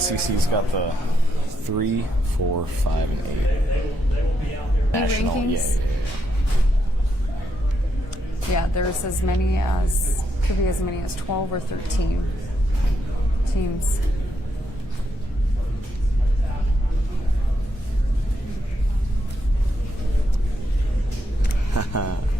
SEC's got the 3, 4, 5, and 8 national. Rankings? Yeah, there's as many as, could be as many as 12 or 13 teams.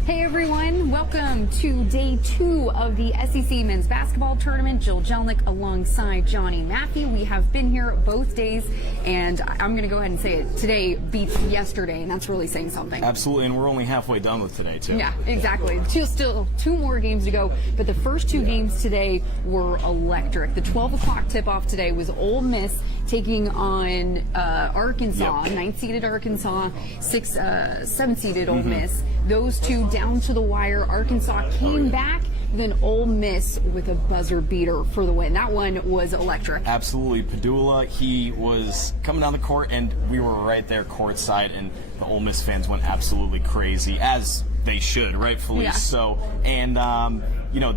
Hey everyone, welcome to day 2 of the SEC Men's Basketball Tournament. Jill Jelnick alongside Johnny Matthew. We have been here both days, and I'm going to go ahead and say it. Today beats yesterday, and that's really saying something. Absolutely, and we're only halfway done with today, too. Yeah, exactly. Still 2 more games to go, but the first 2 games today were electric. The 12 o'clock tip-off today was Ole Miss taking on Arkansas, 9th-seeded Arkansas, 7th-seeded Ole Miss. Those 2 down to the wire. Arkansas came back, then Ole Miss with a buzzer beater for the win. That one was electric. Absolutely. Padula, he was coming down the court, and we were right there courtside, and the Ole Miss fans went absolutely crazy, as they should, rightfully so. And,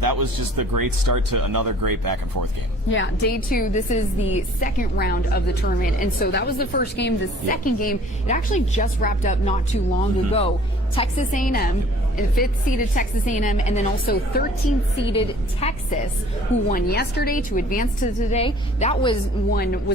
that was just the great start to another great back-and-forth game. Yeah, day 2, this is the second round of the tournament, and so that was the first game. The second game, it actually just wrapped up not too long ago. Texas A&M, 5th-seeded Texas A&M, and then also 13th-seeded Texas, who won yesterday to advance to today. That was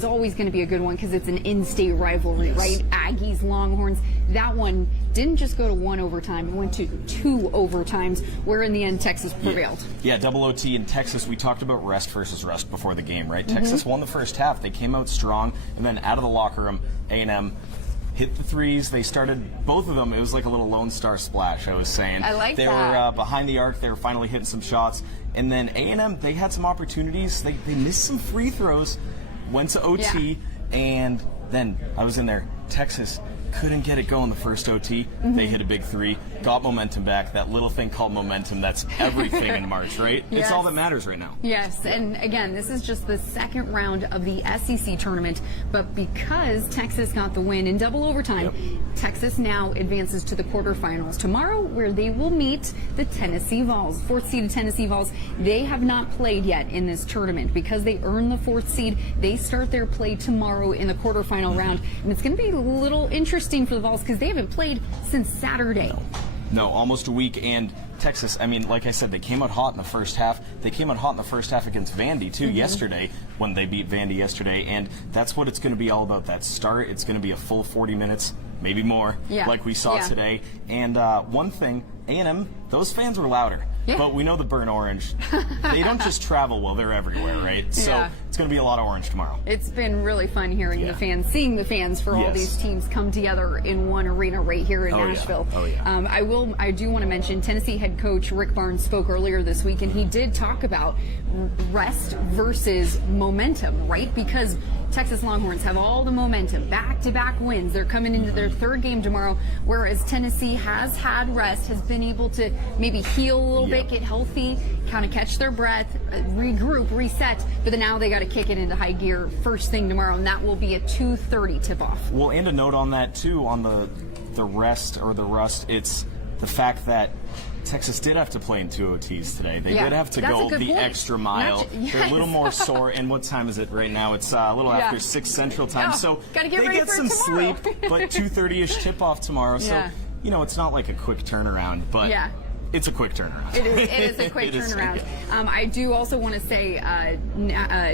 always going to be a good one because it's an in-state rivalry, right? Aggies, Longhorns. That one didn't just go to 1 overtime; it went to 2 overtimes, where in the end Texas prevailed. Yeah, double OT in Texas. We talked about rest versus rust before the game, right? Texas won the first half. They came out strong, and then out of the locker room, A&M hit the threes. They started, both of them, it was like a little Lone Star splash, I was saying. I like that. They were behind the arc. They were finally hitting some shots. And then A&M, they had some opportunities. They missed some free throws, went to OT, and then I was in there. Texas couldn't get it going the first OT. They hit a big 3, got momentum back. That little thing called momentum, that's everything in March, right? Yes. It's all that matters right now. Yes, and again, this is just the second round of the SEC tournament, but because Texas got the win in double overtime, Texas now advances to the quarterfinals tomorrow, where they will meet the Tennessee Vols, 4th-seeded Tennessee Vols. They have not played yet in this tournament. Because they earned the 4th seed, they start their play tomorrow in the quarterfinal round, and it's going to be a little interesting for the Vols because they haven't played since Saturday. No, almost a week. And Texas, I mean, like I said, they came out hot in the first half. They came out hot in the first half against Vandy, too, yesterday, when they beat Vandy yesterday. And that's what it's going to be all about, that start. It's going to be a full 40 minutes, maybe more, like we saw today. And one thing, A&M, those fans were louder. But we know the burnt orange. They don't just travel well, they're everywhere, right? So it's going to be a lot of orange tomorrow. It's been really fun hearing the fans, seeing the fans for all these teams come together in one arena right here in Nashville. I do want to mention Tennessee head coach Rick Barnes spoke earlier this week, and he did talk about rest versus momentum, right? Because Texas Longhorns have all the momentum, back-to-back wins. They're coming into their 3rd game tomorrow, whereas Tennessee has had rest, has been able to maybe heal a little bit, get healthy, kind of catch their breath, regroup, reset, but then now they got to kick it into high gear first thing tomorrow, and that will be a 2:30 tip-off. Well, and a note on that, too, on the rest or the rust, it's the fact that Texas did have to play in 2 OTs today. They did have to go the extra mile. They're a little more sore. And what time is it right now? It's a little after 6 Central Time. So gotta they ready get for some tomorrow. sleep, but 2:30-ish tip-off tomorrow. So, it's not like a quick turnaround, but it's a quick turnaround. It is a quick turnaround. I do also want to say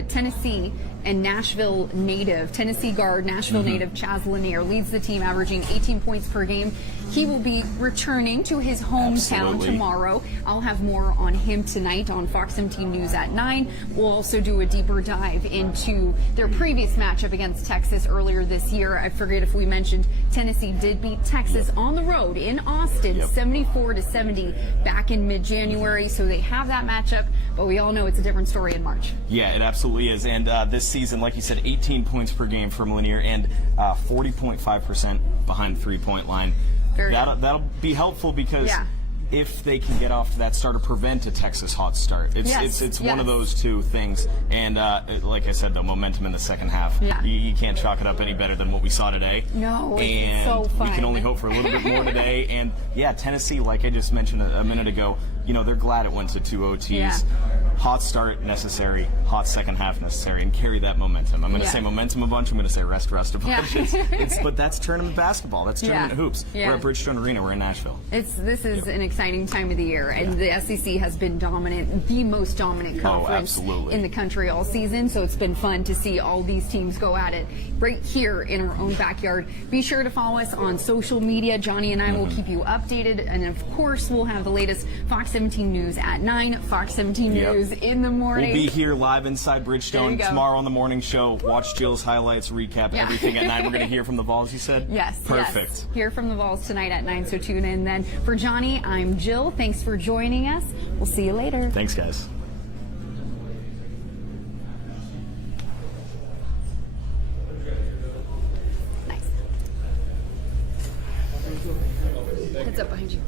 Tennessee and Nashville native, Tennessee guard, Nashville native Chaz Lanier leads the team, averaging 18 points per game. He will be returning to his hometown tomorrow. I'll have more on him tonight on Fox MT News at 9. We'll also do a deeper dive into their previous matchup against Texas earlier this year. I forget if we mentioned Tennessee did beat Texas on the road in Austin, 74-70 back in mid-January. So they have that matchup, but we all know it's a different story in March. Yeah, it absolutely is. And this season, like you said, 18 points per game from Lanier and 40.5% behind the three-point line. That'll be helpful because if they can get off to that start or prevent a Texas hot start. It's one of those two things. And like I said, the momentum in the second half, you can't chalk it up any better than what we saw today. No, it's so fun. We can only hope for a little bit more today. And Tennessee, like I just mentioned a minute ago, they're glad it went to 2 OTs. hot start necessary, hot second half necessary, and carry that momentum. I'm going to say momentum a bunch. I'm going to say rest a bunch. But that's tournament basketball. That's tournament hoops. We're at Bridgestone Arena. We're in Nashville. This is an exciting time of the year, and the SEC has been dominant, the most dominant conference in the country all season. So it's been fun to see all these teams go at it right here in our own backyard. Be sure to follow us on social media. Johnny and I will keep you updated, and of course, we'll have the latest Fox 17 news at 9. Fox 17 news in the morning. We'll be here live inside Bridgestone tomorrow on the morning show. Watch Jill's highlights, recap everything at 9. We're going to hear from the Vols, you said? Yes. Perfect. Yes. Hear from the Vols tonight at 9, so tune in then. For Johnny, I'm Jill. Thanks for joining us. We'll see you later. Thanks, guys. Nice. Heads up behind you.